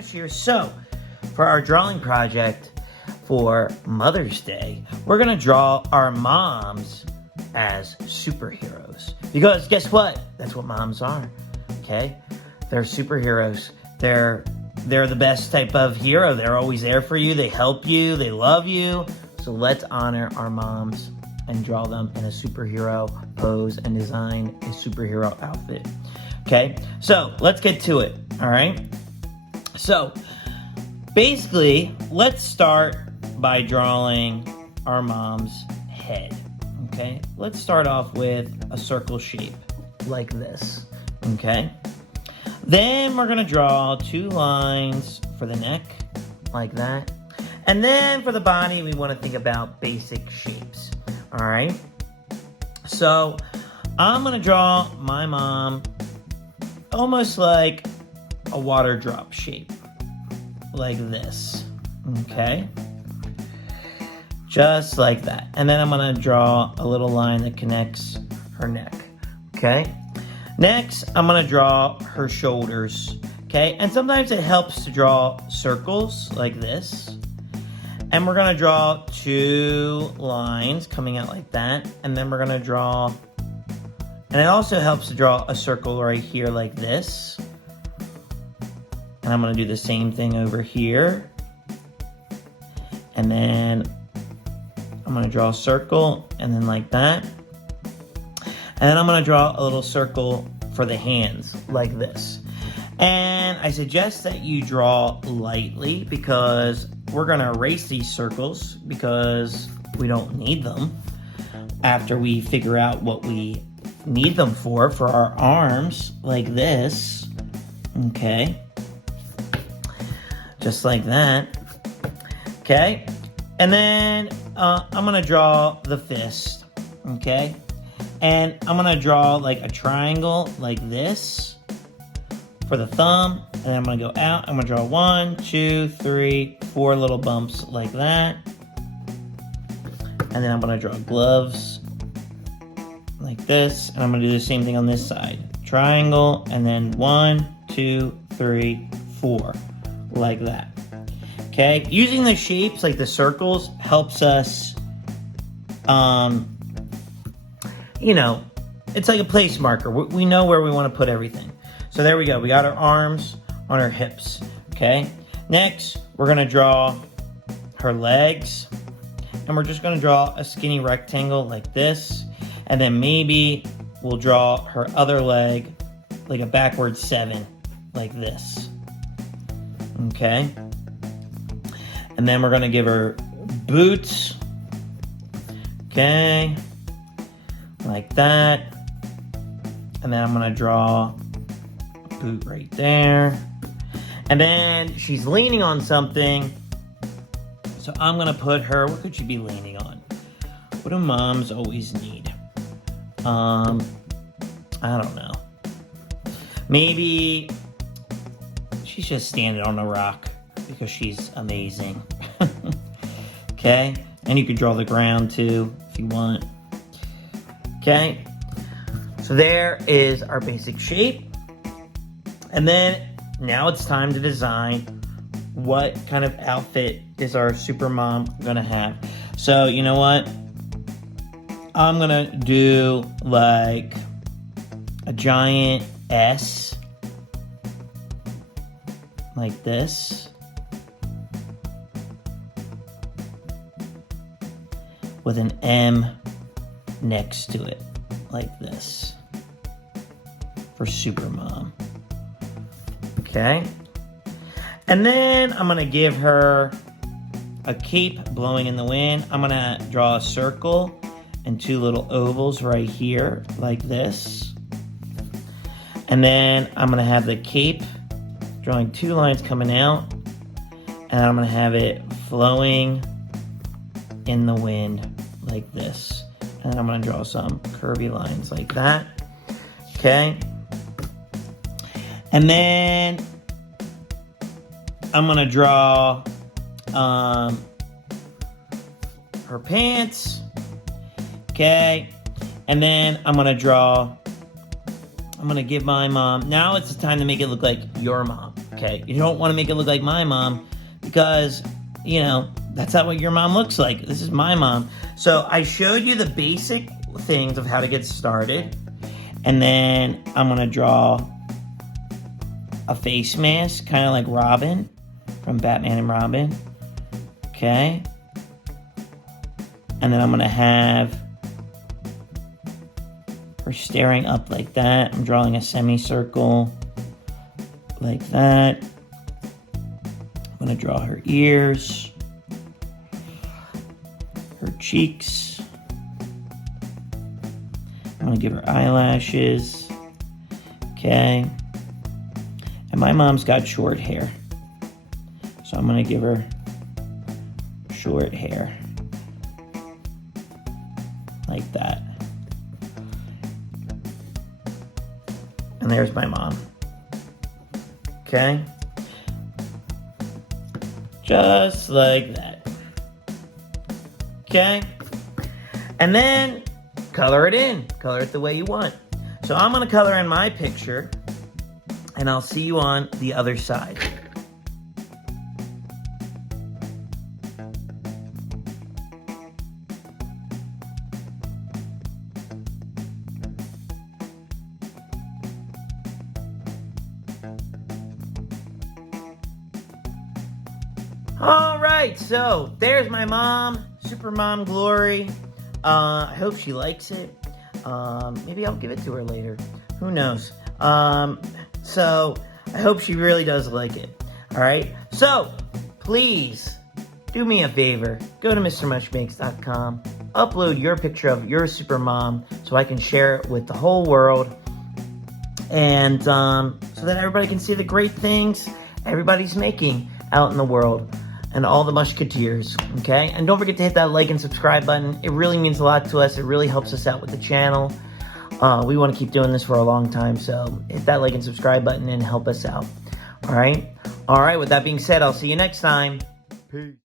Mush here. So, for our drawing project for Mother's Day, we're going to draw our moms as superheroes. Because guess what? That's what moms are, okay? They're superheroes. They're the best type of hero. They're always there for you. They help you. They love you. So let's honor our moms and draw them in a superhero pose and design a superhero outfit. Okay, so let's get to it, all right? So basically, let's start by drawing our mom's head, okay? Let's start off with a circle shape like this, okay? Then we're gonna draw 2 lines for the neck, like that. And then for the body, we wanna think about basic shapes, all right? So I'm gonna draw my mom almost like a water drop shape, like this, okay? Just like that. And then I'm gonna draw a little line that connects her neck, okay? Next, I'm gonna draw her shoulders, okay? And sometimes it helps to draw circles like this. And we're gonna draw 2 lines coming out like that. And then we're gonna draw, and it also helps to draw a circle right here like this. And I'm gonna do the same thing over here. And then I'm gonna draw a circle and then like that. And then I'm gonna draw a little circle for the hands like this. And I suggest that you draw lightly because we're gonna erase these circles because we don't need them after we figure out what we need them for our arms, like this, okay? Just like that, okay? And then I'm gonna draw the fist, okay? And I'm gonna draw like a triangle like this for the thumb. And then I'm gonna go out, I'm gonna draw 1, 2, 3, 4 little bumps like that. And then I'm gonna draw gloves like this. And I'm gonna do the same thing on this side. Triangle, and then 1, 2, 3, 4, like that. Okay, using the shapes like the circles helps us, you know, it's like a place marker. We know where we want to put everything. So there we go. We got our arms on her hips, okay? Next, we're going to draw her legs. And we're just going to draw a skinny rectangle like this. And then maybe we'll draw her other leg like a backward 7, like this. Okay? And then we're going to give her boots. Okay? Like that. And then I'm going to draw a boot right there. And then she's leaning on something. So I'm going to put her, what could she be leaning on? What do moms always need? I don't know. Maybe she's just standing on a rock because she's amazing. Okay? And you can draw the ground too if you want. Okay? So there is our basic shape. And then now it's time to design what kind of outfit is our super mom gonna have. So you know what? I'm gonna do like a giant S like this with an M next to it like this for super mom. Okay, and then I'm gonna give her a cape blowing in the wind. I'm gonna draw a circle and 2 little ovals right here like this. And then I'm gonna have the cape drawing 2 lines coming out, and I'm gonna have it flowing in the wind like this. And I'm gonna draw some curvy lines like that. Okay. And then I'm gonna draw her pants. Okay. And then I'm gonna give my mom, now it's the time to make it look like your mom. okay? You don't want to make it look like my mom because, you know, that's not what your mom looks like. This is my mom. So I showed you the basic things of how to get started. And then I'm going to draw a face mask, kind of like Robin from Batman and Robin. Okay. And then I'm going to have her staring up like that. I'm drawing a semicircle like that. I'm going to draw her ears, her cheeks. I'm going to give her eyelashes. Okay. And my mom's got short hair. So I'm going to give her short hair. Like that. And there's my mom. Okay? Just like that. Okay? And then color it in. Color it the way you want. So I'm going to color in my picture. And I'll see you on the other side. Alright, so there's my mom, Super Mom Glory. I hope she likes it. Maybe I'll give it to her later. Who knows? So I hope she really does like it. Alright, so please do me a favor. Go to MrMushMakes.com. Upload your picture of your super mom so I can share it with the whole world. And so that everybody can see the great things everybody's making out in the world. And all the Mushketeers, okay? And don't forget to hit that like and subscribe button. It really means a lot to us. It really helps us out with the channel. We want to keep doing this for a long time, so hit that like and subscribe button and help us out. All right? All right, with that being said, I'll see you next time. Peace.